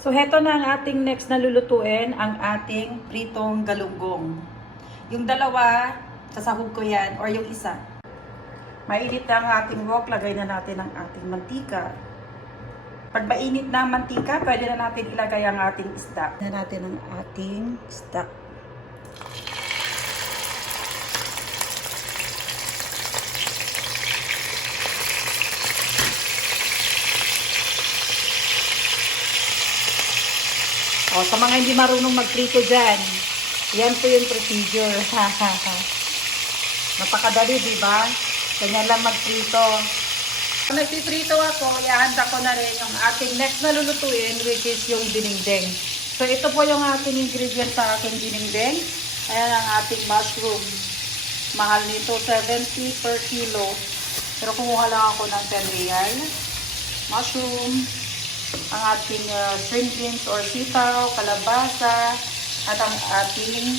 So, heto na ang ating next na lulutuin, ang ating pritong galunggong. Yung dalawa, sasahog ko yan, or yung isa. Mainit na ang ating wok, lagay na natin ang ating mantika. Pag mainit na ang mantika, pwede na natin ilagay ang ating isda. Na natin ang ating isda. O, sa mga hindi marunong magprito dyan, yan po yung procedure. Napakadali, di ba? Ganyan lang magprito. Kung nagpiprito ako, ihahanda ko na rin yung ating next na lulutuin, which is yung dinengdeng. So, ito po yung ating ingredient sa ating dinengdeng. Ayan ang ating mushroom. Mahal nito, 70 per kilo. Pero kumuha lang ako ng 10 real. Mushroom, ang ating string beans or sitaw, kalabasa, at ang ating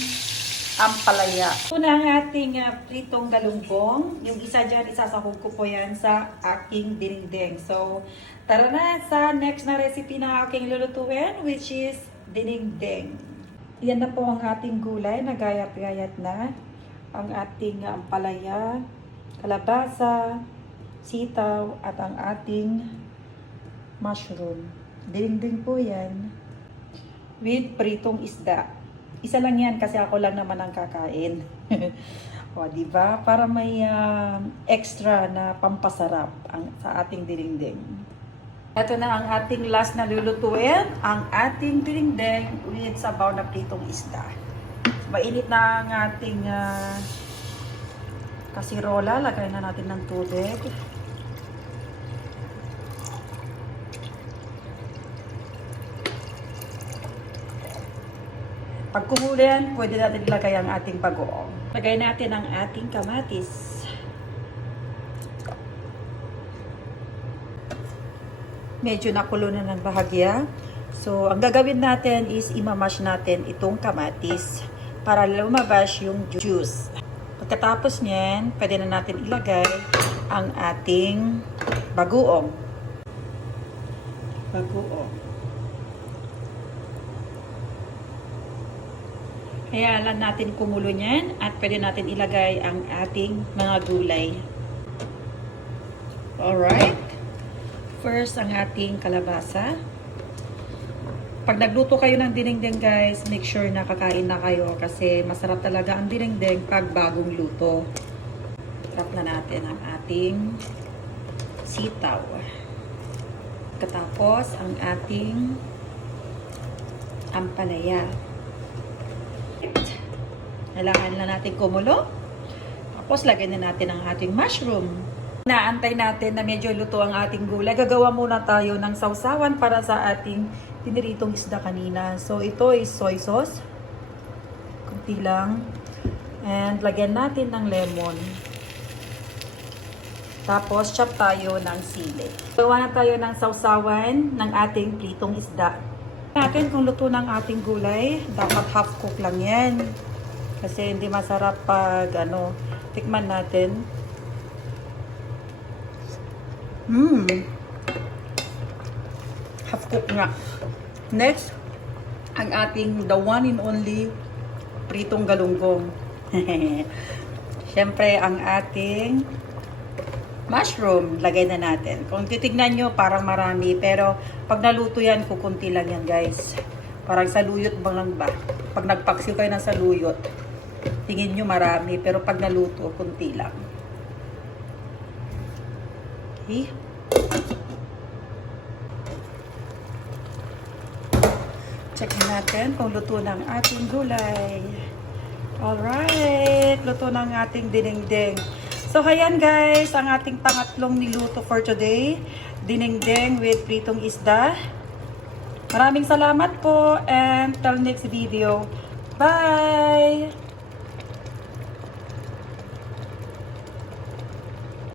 ampalaya. Ito na ang ating pritong galunggong. Yung isa dyan, isasahog ko po yan sa aking dinengdeng. So, tara na sa next na recipe na aking lulutuin, which is dinengdeng. Yan na po ang ating gulay, nagayat-gayat na. Ang ating ampalaya, kalabasa, sitaw, at ang ating mushroom. Dinengdeng po yan. With pritong isda. Isa lang yan kasi ako lang naman ang kakain. O, diba? Para may extra na pampasarap sa ating dinengdeng. Ito na ang ating last na lulutuin. Ang ating dinengdeng with sabaw na pritong isda. Mainit na ang ating kasirola. Lagay na natin ng tubig. Pag kumulo yan, pwede natin ilagay ang ating bagoong. Lagay natin ang ating kamatis. Medyo nakulo na ng bahagya. So, ang gagawin natin is imamash natin itong kamatis para lumabas yung juice. Pagkatapos niyan, pwede na natin ilagay ang ating bagoong. Kaya lang natin kumulo niyan at pwede natin ilagay ang ating mga gulay. Alright. First, ang ating kalabasa. Pag nagluto kayo ng dinengdeng guys, make sure na kakain na kayo kasi masarap talaga ang dinengdeng pag bagong luto. Trap na natin ang ating sitaw. Katapos, ang ating ampalaya. Kailangan na natin kumulo. Tapos, lagyan na natin ang ating mushroom. Naantay natin na medyo luto ang ating gulay. Gagawa muna tayo ng sausawan para sa ating piniritong isda kanina. So, ito is soy sauce. Kunti lang. And, lagyan natin ng lemon. Tapos, chop tayo ng sili. Gawa na tayo ng sausawan ng ating pritong isda. Natin kung luto ng ating gulay, dapat half cook lang yan. Kasi hindi masarap pag tikman natin. Half cook nga. Next, ang ating the one and only pritong galunggong. Siyempre, ang ating mushroom, lagay na natin. Kung titignan nyo, parang marami. Pero, pag naluto yan, kukunti lang yan, guys. Parang saluyot bang lang ba? Pag nagpaksiw kayo ng saluyot, tingin nyo marami. Pero pag naluto, kunti lang. Okay. Check natin kung luto ng ating gulay. Alright. Luto ng ating dinengdeng. So, ayan guys, ang ating pangatlong niluto for today. Dinengdeng with pritong isda. Maraming salamat po and till next video. Bye!